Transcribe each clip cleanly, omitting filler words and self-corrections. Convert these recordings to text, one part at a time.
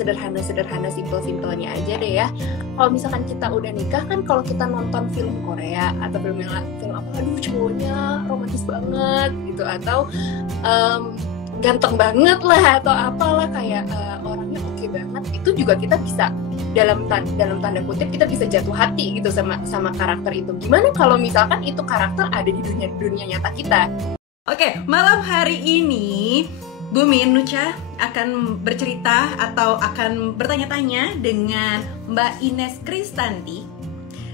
sederhana, simpel-simpelnya aja deh ya. Kalau misalkan kita udah nikah kan, kalau kita nonton film Korea atau film apa, aduh cowoknya romantis banget gitu, atau ganteng banget lah, atau apalah kayak orangnya oke banget, itu juga kita bisa dalam tanda kutip kita bisa jatuh hati gitu sama karakter itu. Gimana kalau misalkan itu karakter ada di dunia nyata kita? Oke, malam hari ini Bumi Nucha akan bercerita atau akan bertanya-tanya dengan Mbak Ines Kristanti,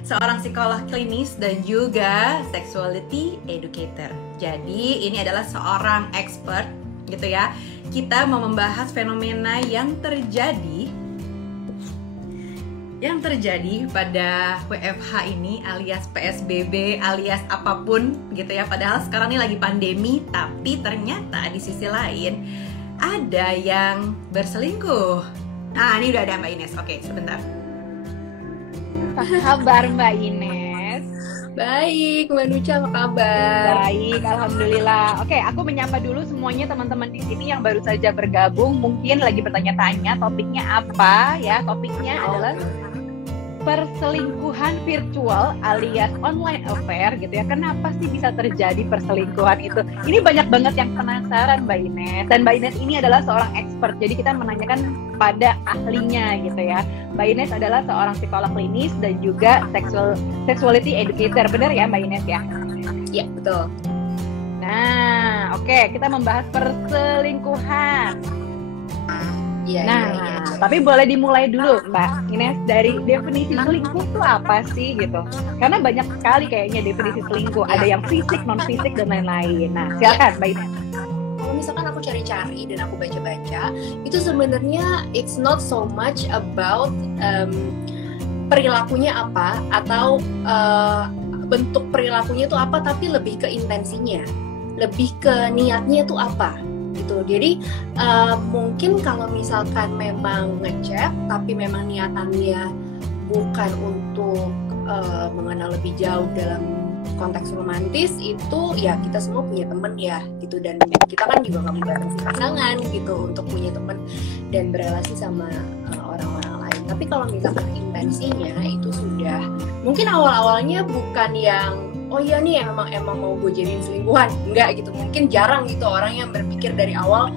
seorang psikolog klinis dan juga sexuality educator. Jadi ini adalah seorang expert gitu ya. Kita mau membahas fenomena yang terjadi pada WFH ini, alias PSBB, alias apapun gitu ya. Padahal sekarang ini lagi pandemi, tapi ternyata di sisi lain ada yang berselingkuh. Nah, ini udah ada Mbak Ines. Oke, sebentar. Apa kabar Mbak Ines? Baik, Mbak Nucha, apa kabar? Baik, alhamdulillah. Oke, aku menyapa dulu semuanya teman-teman di sini yang baru saja bergabung, mungkin lagi bertanya-tanya topiknya apa ya? Topiknya adalah perselingkuhan virtual alias online affair gitu ya. Kenapa sih bisa terjadi perselingkuhan itu? Ini banyak banget yang penasaran Mbak Ines. Dan Mbak Ines ini adalah seorang expert. Jadi kita menanyakan pada ahlinya gitu ya. Mbak Ines adalah seorang psikolog klinis dan juga sexuality educator. Benar ya Mbak Ines ya? Iya, betul. Nah, oke, kita membahas perselingkuhan. Iya. Tapi boleh dimulai dulu Mbak Ines dari definisi selingkuh itu apa sih gitu? Karena banyak sekali kayaknya definisi selingkuh. Ada yang fisik, non fisik dan lain-lain. Nah, silakan Mbak Ines. Kalau misalkan aku cari-cari dan aku baca-baca, itu sebenarnya it's not so much about perilakunya apa atau bentuk perilakunya itu apa, tapi lebih ke intensinya, lebih ke niatnya itu apa. Gitu. Jadi mungkin kalau misalkan memang ngechat tapi memang niatannya bukan untuk mengenal lebih jauh dalam konteks romantis, itu ya kita semua punya temen ya gitu, dan kita kan juga nggak membatasi pasangan gitu untuk punya temen dan berelasi sama orang-orang lain. Tapi kalau misalkan intensinya itu sudah mungkin awal-awalnya bukan yang oh iya nih emang mau gue jadiin selingkuhan, enggak gitu. Mungkin jarang gitu orang yang berpikir dari awal,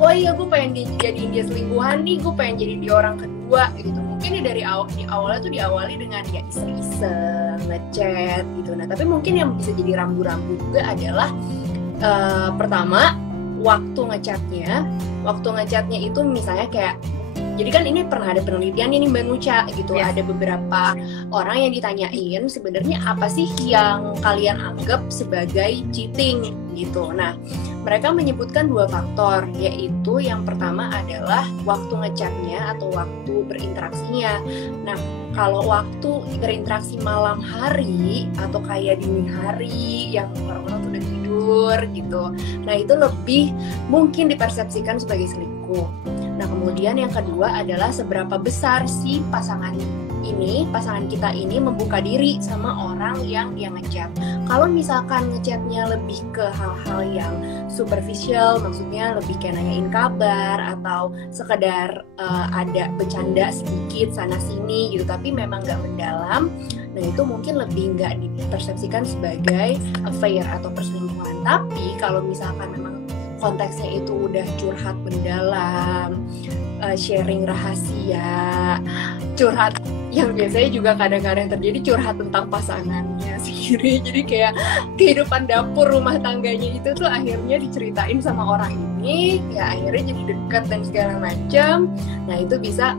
oh iya gue pengen jadiin dia selingkuhan nih, gue pengen jadi dia orang kedua gitu. Mungkin dari awalnya tuh diawali dengan ya iseng-iseng, ngechat gitu. Nah tapi mungkin yang bisa jadi rambu-rambu juga adalah pertama waktu ngechatnya itu misalnya kayak, jadi kan ini pernah ada penelitian ini Mbak Nucha gitu, ada beberapa orang yang ditanyain sebenarnya apa sih yang kalian anggap sebagai cheating gitu. Nah, mereka menyebutkan 2 faktor, yaitu yang pertama adalah waktu ngechatnya atau waktu berinteraksinya. Nah, kalau waktu berinteraksi malam hari atau kayak dini hari yang orang-orang udah tidur gitu, nah itu lebih mungkin dipersepsikan sebagai selingkuh. Nah kemudian yang kedua adalah seberapa besar si pasangan kita ini membuka diri sama orang yang dia ngechat. Kalau misalkan ngechatnya lebih ke hal-hal yang superficial, maksudnya lebih kayak nanyain kabar atau sekedar ada bercanda sedikit sana sini gitu, tapi memang nggak mendalam, nah itu mungkin lebih nggak dipersepsikan sebagai affair atau perselingkuhan. Tapi kalau misalkan memang konteksnya itu udah curhat mendalam, sharing rahasia, curhat yang biasanya juga kadang-kadang terjadi, curhat tentang pasangannya sendiri. Jadi kayak kehidupan dapur rumah tangganya itu tuh akhirnya diceritain sama orang ini, ya akhirnya jadi dekat dan segala macam. Nah itu bisa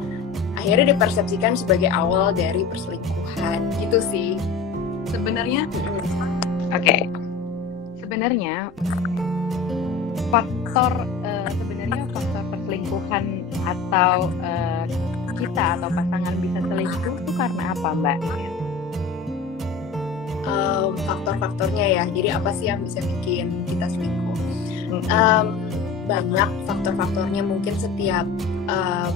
akhirnya dipersepsikan sebagai awal dari perselingkuhan gitu sih sebenarnya. Oke. Sebenarnya faktor perselingkuhan atau kita atau pasangan bisa selingkuh itu karena apa Mbak? Faktor-faktornya ya, jadi apa sih yang bisa bikin kita selingkuh? Banyak faktor-faktornya, mungkin setiap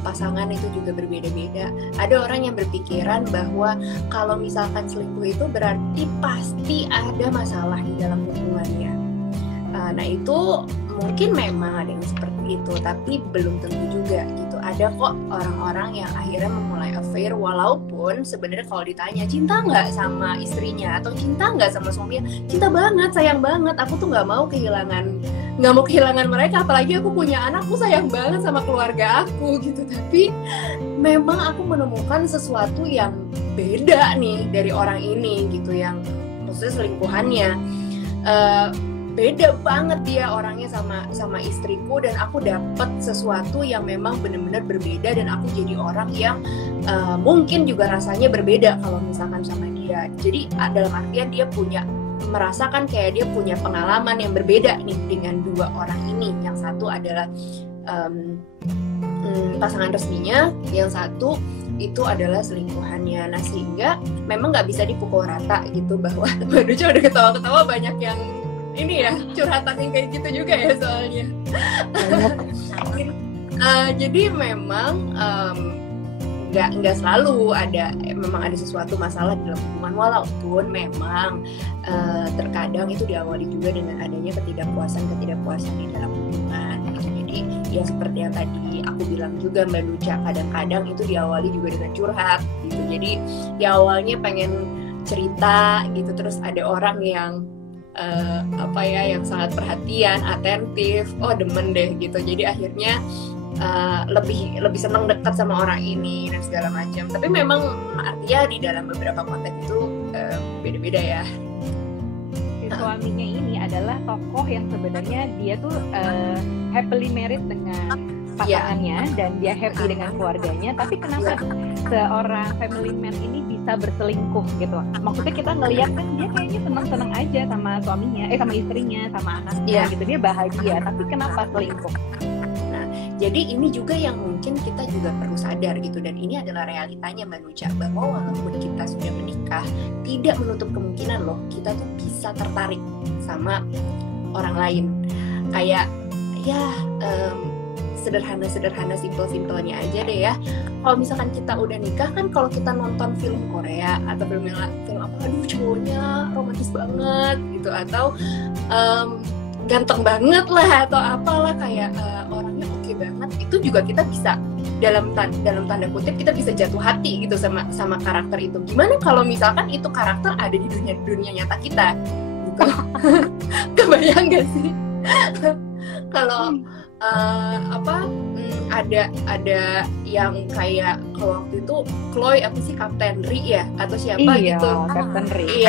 pasangan itu juga berbeda-beda. Ada orang yang berpikiran bahwa kalau misalkan selingkuh itu berarti pasti ada masalah di dalam hubungannya. Nah itu mungkin memang ada yang seperti itu, tapi belum tentu juga gitu. Ada kok orang-orang yang akhirnya memulai affair walaupun sebenarnya kalau ditanya cinta nggak sama istrinya atau cinta nggak sama suaminya, cinta banget, sayang banget, aku tuh nggak mau kehilangan mereka, apalagi aku punya anak, aku sayang banget sama keluarga aku gitu. Tapi memang aku menemukan sesuatu yang beda nih dari orang ini gitu, yang maksudnya selingkuhannya beda banget dia orangnya sama istriku, dan aku dapat sesuatu yang memang benar-benar berbeda, dan aku jadi orang yang mungkin juga rasanya berbeda kalau misalkan sama dia. Jadi dalam artian dia merasakan kayak dia punya pengalaman yang berbeda nih dengan dua orang ini. Yang satu adalah pasangan resminya, yang satu itu adalah selingkuhannya. Nah, sehingga memang nggak bisa dipukul rata gitu bahwa Manuca udah ketawa-ketawa banyak yang ini ya, curhatan yang kayak gitu juga ya soalnya. Jadi memang nggak selalu memang ada sesuatu masalah di dalam hubungan, walaupun memang terkadang itu diawali juga dengan adanya ketidakpuasan di dalam hubungan gitu. Jadi ya seperti yang tadi aku bilang juga Mbak Nuca, kadang-kadang itu diawali juga dengan curhat gitu. Jadi di awalnya pengen cerita gitu, terus ada orang yang yang sangat perhatian, atentif, demen deh gitu. Jadi akhirnya lebih senang dekat sama orang ini dan segala macam. Tapi memang artinya di dalam beberapa konteks itu beda-beda ya. Si suaminya ini adalah tokoh yang sebenarnya dia tuh happily married dengan pasangannya dan dia happy dengan keluarganya, tapi kenapa seorang family man ini bisa berselingkuh gitu? Maksudnya kita ngelihat kan dia kayaknya senang-senang aja sama suaminya, sama istrinya, sama anaknya gitu, dia bahagia, tapi kenapa selingkuh? Nah, jadi ini juga yang mungkin kita juga perlu sadar gitu, dan ini adalah realitanya Mbak Nuca, bahwa walaupun kita sudah menikah, tidak menutup kemungkinan loh kita tuh bisa tertarik sama orang lain. Kayak sederhana simpel-simpelnya aja deh ya. Kalau misalkan kita udah nikah kan, kalau kita nonton film Korea atau film apa, aduh cowoknya romantis banget gitu, atau ganteng banget lah, atau apalah kayak orangnya oke banget, itu juga kita bisa dalam tanda kutip kita bisa jatuh hati gitu sama karakter itu. Gimana kalau misalkan itu karakter ada di dunia nyata kita gitu. Kebayang gak sih? Kalau ada yang kayak kalau waktu itu Chloe Kapten Ri ya atau siapa gitu. Kapten Ri.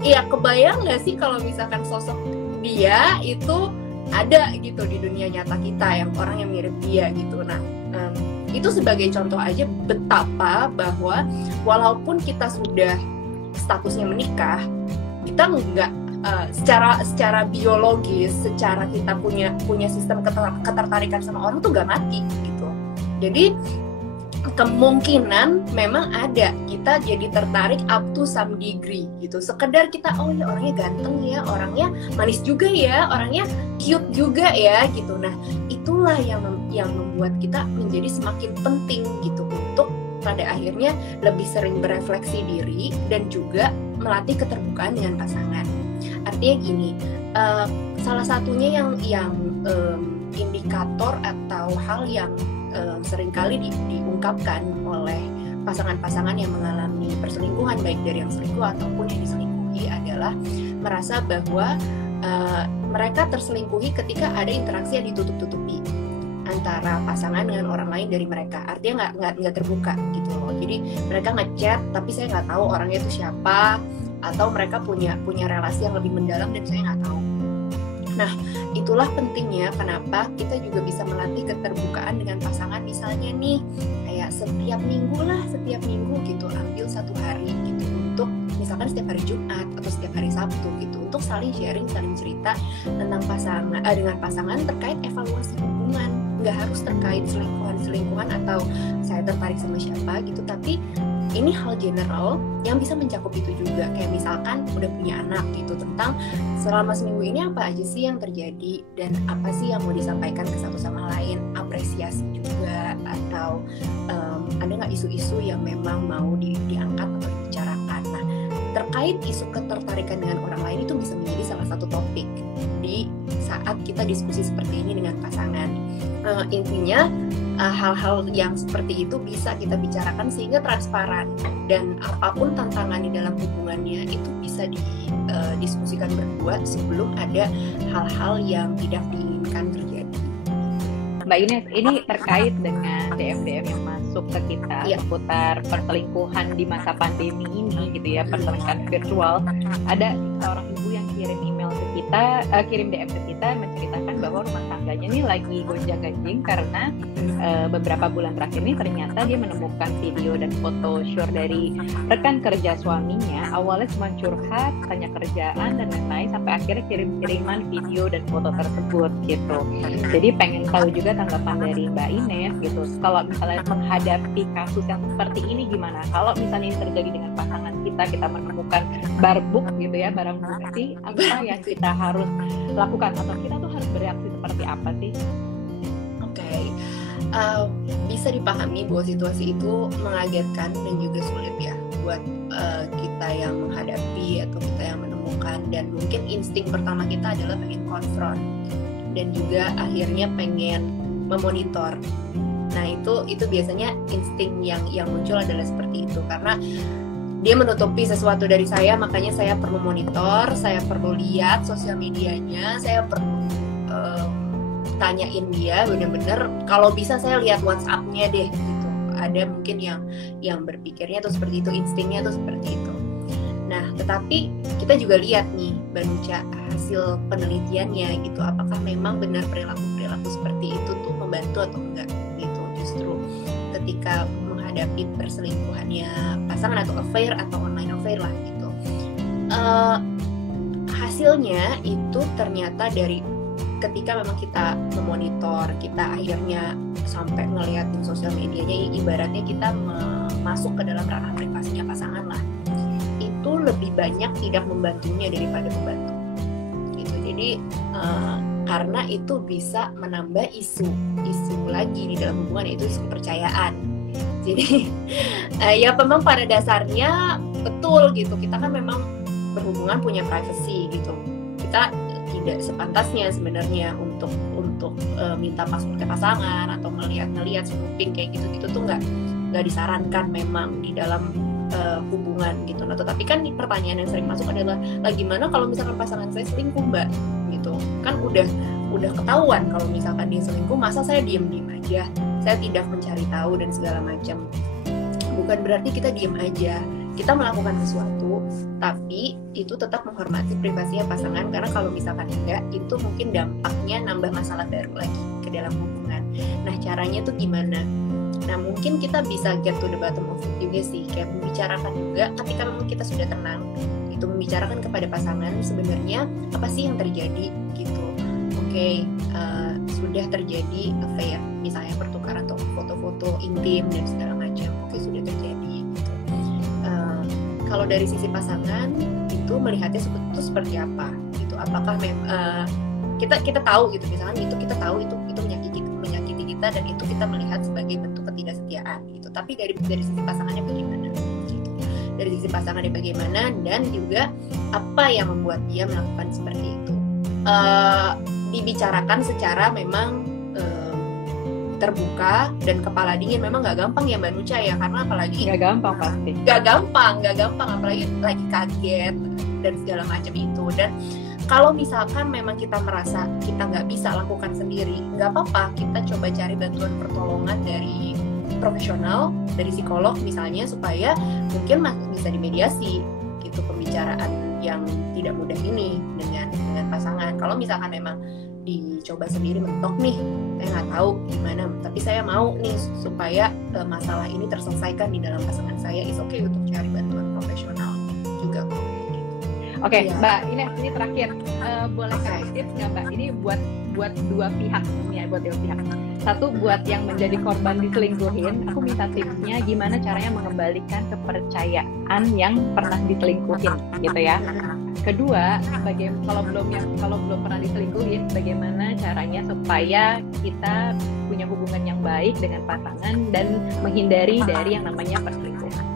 Iya, kebayang nggak sih kalau misalkan sosok dia itu ada gitu di dunia nyata kita, yang orang yang mirip dia gitu. Nah, itu sebagai contoh aja betapa bahwa walaupun kita sudah statusnya menikah, kita nggak secara biologis, secara kita punya sistem ketertarikan sama orang tuh gak mati gitu. Jadi kemungkinan memang ada kita jadi tertarik up to some degree gitu. Sekedar kita ya orangnya ganteng ya, orangnya manis juga ya, orangnya cute juga ya gitu. Nah, itulah yang membuat kita menjadi semakin penting gitu untuk pada akhirnya lebih sering berefleksi diri dan juga melatih keterbukaan dengan pasangan. Artinya gini, salah satunya yang indikator atau hal yang seringkali diungkapkan oleh pasangan-pasangan yang mengalami perselingkuhan, baik dari yang selingkuh ataupun yang diselingkuhi, adalah merasa bahwa mereka terselingkuhi ketika ada interaksi yang ditutup-tutupi antara pasangan dengan orang lain dari mereka. Artinya nggak terbuka gitu loh. Jadi mereka ngechat tapi saya nggak tahu orangnya itu siapa, atau mereka punya relasi yang lebih mendalam dan saya nggak tahu. Nah, itulah pentingnya kenapa kita juga bisa melatih keterbukaan dengan pasangan. Misalnya nih, kayak setiap minggu gitu, ambil satu hari gitu untuk misalkan setiap hari Jumat atau setiap hari Sabtu gitu, untuk saling sharing, saling cerita tentang dengan pasangan terkait evaluasi hubungan. Nggak harus terkait selingkuhan atau saya tertarik sama siapa gitu, tapi ini hal general yang bisa mencakup itu juga. Kayak misalkan udah punya anak gitu, tentang selama seminggu ini apa aja sih yang terjadi dan apa sih yang mau disampaikan ke satu sama lain, apresiasi juga, atau ada nggak isu-isu yang memang mau diangkat atau dibicarakan. Nah, terkait isu ketertarikan dengan orang lain itu bisa menjadi salah satu topik di saat kita diskusi seperti ini dengan pasangan. Intinya hal-hal yang seperti itu bisa kita bicarakan sehingga transparan, dan apapun tantangan di dalam hubungannya itu bisa didiskusikan berdua sebelum ada hal-hal yang tidak diinginkan terjadi. Mbak Ines, ini terkait dengan DM-DM yang masuk ke kita seputar perselingkuhan di masa pandemi ini gitu ya, perselingkuhan virtual. Ada seorang ibu yang kirim email ke kita, kirim DM ke kita menceritakan bahwa rumah tangganya ini lagi gonjang-ganjing karena beberapa bulan terakhir ini ternyata dia menemukan video dan foto syur dari rekan kerja suaminya. Awalnya cuma curhat, tanya kerjaan dan lain-lain, sampai akhirnya kirim-kiriman video dan foto tersebut gitu. Jadi pengen tahu juga tanggapan dari Mbak Ines gitu. Kalau misalnya menghadapi kasus yang seperti ini gimana? Kalau misalnya ini terjadi dengan pasangan kita menemukan barbuk gitu ya, barang bukti, apa yang kita harus lakukan atau kita tuh harus bereaksi seperti apa sih? Oke. Bisa dipahami bahwa situasi itu mengagetkan dan juga sulit ya buat kita yang menghadapi atau kita yang menemukan, dan mungkin insting pertama kita adalah pengen konfront dan juga akhirnya pengen memonitor. Nah itu biasanya insting yang muncul adalah seperti itu, karena dia menutupi sesuatu dari saya, makanya saya perlu monitor, saya perlu lihat sosial medianya, saya perlu tanyain dia bener-bener, kalau bisa saya lihat WhatsApp-nya deh gitu. Ada mungkin yang berpikirnya tuh seperti itu, instingnya tuh seperti itu. Nah, tetapi kita juga lihat nih, Banuca, hasil penelitiannya gitu, apakah memang benar perilaku seperti itu tuh membantu atau enggak gitu. Justru ketika menghadapi perselingkuhannya pasangan atau affair atau online affair lah gitu, hasilnya itu ternyata dari ketika memang kita memonitor, kita akhirnya sampai ngeliatin sosial medianya, ibaratnya kita masuk ke dalam ranah privasinya pasangan lah, itu lebih banyak tidak membantunya daripada membantu gitu. Jadi karena itu bisa menambah isu lagi di dalam hubungan, itu isu kepercayaan. Jadi ya memang pada dasarnya betul gitu, kita kan memang berhubungan punya privacy gitu, kita tidak sepantasnya sebenarnya untuk minta password ke pasangan atau ngelihat snooping kayak gitu tuh nggak disarankan memang di dalam hubungan gitu. Nah, tetapi kan pertanyaan yang sering masuk adalah, gimana kalau misalkan pasangan saya selingkuh, Mbak? Gitu kan udah ketahuan kalau misalkan dia selingkuh, masa saya diem aja, saya tidak mencari tahu dan segala macam. Bukan berarti kita diem aja, kita melakukan sesuatu, tapi itu tetap menghormati privasinya pasangan, karena kalau misalkan enggak, itu mungkin dampaknya nambah masalah baru lagi ke dalam hubungan. Nah, caranya tuh gimana? Nah, mungkin kita bisa get to the bottom of it juga sih, kayak membicarakan juga ketika memang kita sudah tenang, itu membicarakan kepada pasangan sebenarnya apa sih yang terjadi gitu. Oke, sudah terjadi affair, misalnya pertukaran atau foto-foto intim dan segala macam. Oke, sudah terjadi gitu. Kalau dari sisi pasangan itu melihatnya itu seperti apa gitu, apakah kita tahu gitu, misalkan itu kita tahu itu menyakiti kita dan itu kita melihat sebagai bentuk ketidaksetiaan gitu, tapi dari sisi pasangannya bagaimana gitu. Dari sisi pasangannya bagaimana, dan juga apa yang membuat dia melakukan seperti itu, dibicarakan secara memang terbuka dan kepala dingin. Memang nggak gampang ya Mbak Nuca ya, karena apalagi nggak gampang pasti, nggak gampang apalagi lagi kaget dan segala macam itu. Dan kalau misalkan memang kita merasa kita nggak bisa lakukan sendiri, nggak apa-apa, kita coba cari bantuan pertolongan dari profesional, dari psikolog misalnya, supaya mungkin bisa dimediasi gitu pembicaraan yang tidak mudah ini dengan pasangan. Kalau misalkan memang dicoba sendiri mentok nih, saya nggak tahu gimana, tapi saya mau nih supaya masalah ini terselesaikan di dalam pasangan saya, is okay untuk cari bantuan profesional juga kok. Oke, ya. Mbak Ines, ini terakhir, boleh kasih tips nggak Mbak? Ini buat dua pihak ya, buat dua pihak. Satu, buat yang menjadi korban diselingkuhin, aku minta tipsnya gimana caranya mengembalikan kepercayaan yang pernah diselingkuhin, gitu ya. Kedua, kalau belum pernah diselingkuhin, bagaimana caranya supaya kita punya hubungan yang baik dengan pasangan dan menghindari dari yang namanya perselingkuhan.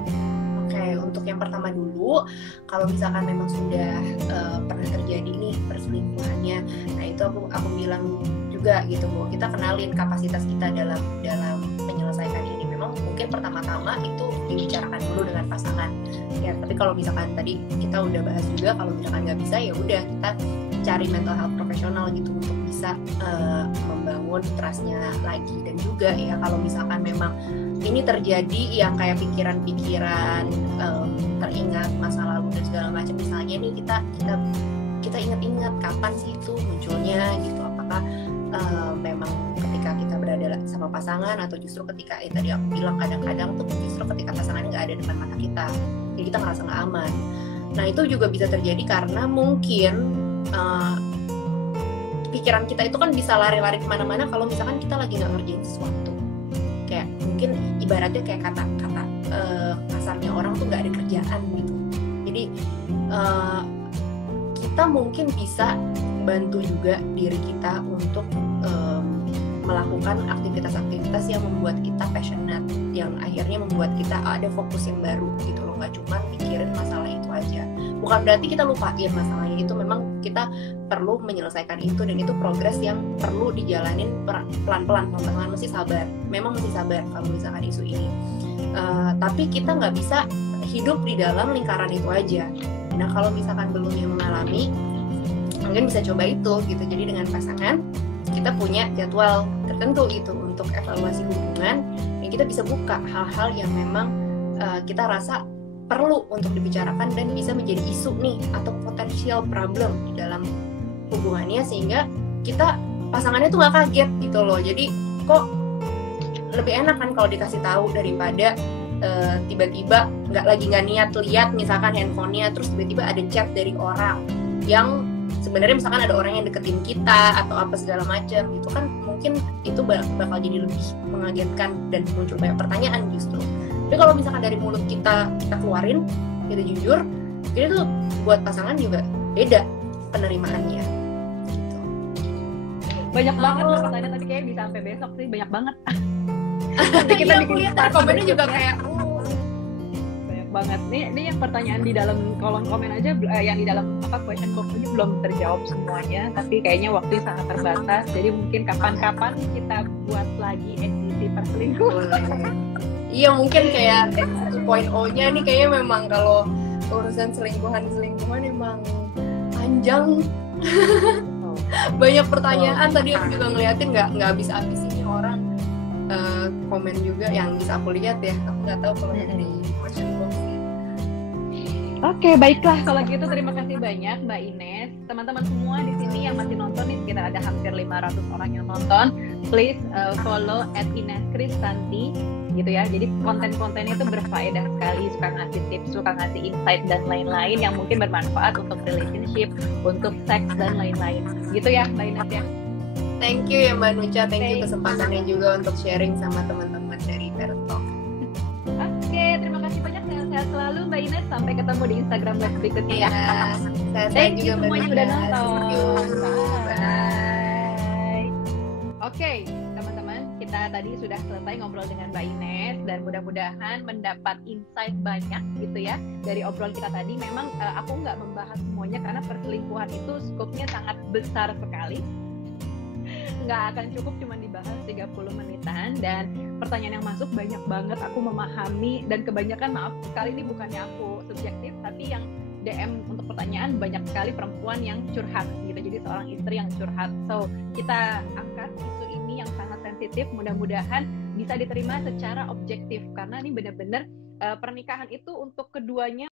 Oke, untuk yang pertama dulu, kalau misalkan memang sudah pernah terjadi nih perselingkuhannya, nah itu aku bilang juga gitu, bahwa kita kenalin kapasitas kita dalam menyelesaikan ini. Memang mungkin pertama-tama itu dibicarakan dulu dengan pasangan ya, tapi kalau misalkan tadi kita udah bahas juga, kalau misalkan nggak bisa ya udah kita cari mental health profesional gitu untuk bisa membangun trustnya lagi. Dan juga ya kalau misalkan memang ini terjadi yang kayak pikiran-pikiran teringat masa lalu dan segala macam, misalnya nih kita ingat-ingat kapan sih itu munculnya gitu, apakah memang ketika kita berada sama pasangan, atau justru ketika tadi aku bilang kadang-kadang tuh justru ketika pasangan nggak ada depan mata kita, jadi kita ngerasa nggak aman. Nah itu juga bisa terjadi karena mungkin pikiran kita itu kan bisa lari-lari kemana-mana kalau misalkan kita lagi nggak ngerjain sesuatu. Kayak mungkin ibaratnya kayak kata-kata kasarnya orang tuh nggak ada kerjaan gitu. Jadi kita mungkin bisa bantu juga diri kita untuk melakukan aktivitas-aktivitas yang membuat kita passionate, yang akhirnya membuat kita ada fokus yang baru gitu loh, nggak cuma mikirin masalah itu aja. Bukan berarti kita lupain masalahnya, itu memang kita perlu menyelesaikan itu, dan itu progres yang perlu dijalanin pelan-pelan, teman-teman mesti sabar, memang mesti sabar kalau misalkan isu ini. Tapi kita nggak bisa hidup di dalam lingkaran itu aja. Nah kalau misalkan belum yang mengalami, mungkin bisa coba itu gitu. Jadi dengan pasangan kita punya jadwal tertentu gitu untuk evaluasi hubungan, dan kita bisa buka hal-hal yang memang kita rasa perlu untuk dibicarakan dan bisa menjadi isu nih atau potensial problem di dalam hubungannya, sehingga kita pasangannya tuh nggak kaget gitu loh. Jadi kok lebih enak kan kalau dikasih tahu daripada tiba-tiba nggak niat lihat misalkan handphonenya, terus tiba-tiba ada chat dari orang yang sebenarnya misalkan ada orang yang deketin kita atau apa segala macam gitu kan, mungkin itu bakal jadi lebih mengagetkan dan muncul banyak pertanyaan justru. Tapi kalau misalkan dari mulut kita keluarin, kita jujur, jadi tuh buat pasangan juga beda penerimaannya gitu. Banyak banget loh pertanyaan, tapi kayak bisa sampai besok sih, banyak banget. Nanti kita bikin komennya juga kayak banyak banget. Nih yang pertanyaan di dalam kolom komen aja, yang di dalam question box ini belum terjawab semuanya, tapi kayaknya waktu sangat terbatas. Jadi mungkin kapan-kapan kita buat lagi edisi perselingkuhan. Iya mungkin kayak 2.0-nya nih kayaknya memang kalau urusan selingkuhan emang panjang. Banyak pertanyaan, tadi aku juga ngeliatin nggak habis-habis ini orang komen juga yang bisa aku lihat ya. Aku nggak tahu kalau dari question box. Oke, baiklah kalau gitu terima kasih banyak Mbak Ines. Teman-teman semua di sini yang masih nonton nih, sekitar ada hampir 500 orang yang nonton. Please follow @InesKristanti gitu ya. Jadi konten-kontennya itu berfaedah sekali, suka ngasih tips, suka ngasih insight dan lain-lain yang mungkin bermanfaat untuk relationship, untuk seks dan lain-lain. Gitu ya Mbak Ines ya. Thank you ya Mbak Nucha, thank you kesempatannya juga untuk sharing sama teman-teman dari Parent Talk. Oke, terima kasih banyak, sehat selalu Mbak Ines. Sampai ketemu di Instagram live berikutnya ya. Thank you semuanya udah nonton. Bye. Oke, teman-teman, kita tadi sudah selesai ngobrol dengan Mbak Ines, dan mudah-mudahan mendapat insight banyak gitu ya dari obrolan kita tadi. Memang aku nggak membahas semuanya karena perselingkuhan itu skopnya sangat besar sekali. Nggak akan cukup cuma dibahas 30 menitan, dan pertanyaan yang masuk banyak banget, aku memahami, dan kebanyakan, maaf kali ini bukannya aku subjektif, tapi yang DM untuk pertanyaan banyak sekali perempuan yang curhat gitu, jadi seorang istri yang curhat. So kita angkat isu ini yang sangat sensitif, mudah-mudahan bisa diterima secara objektif, karena ini benar-benar pernikahan itu untuk keduanya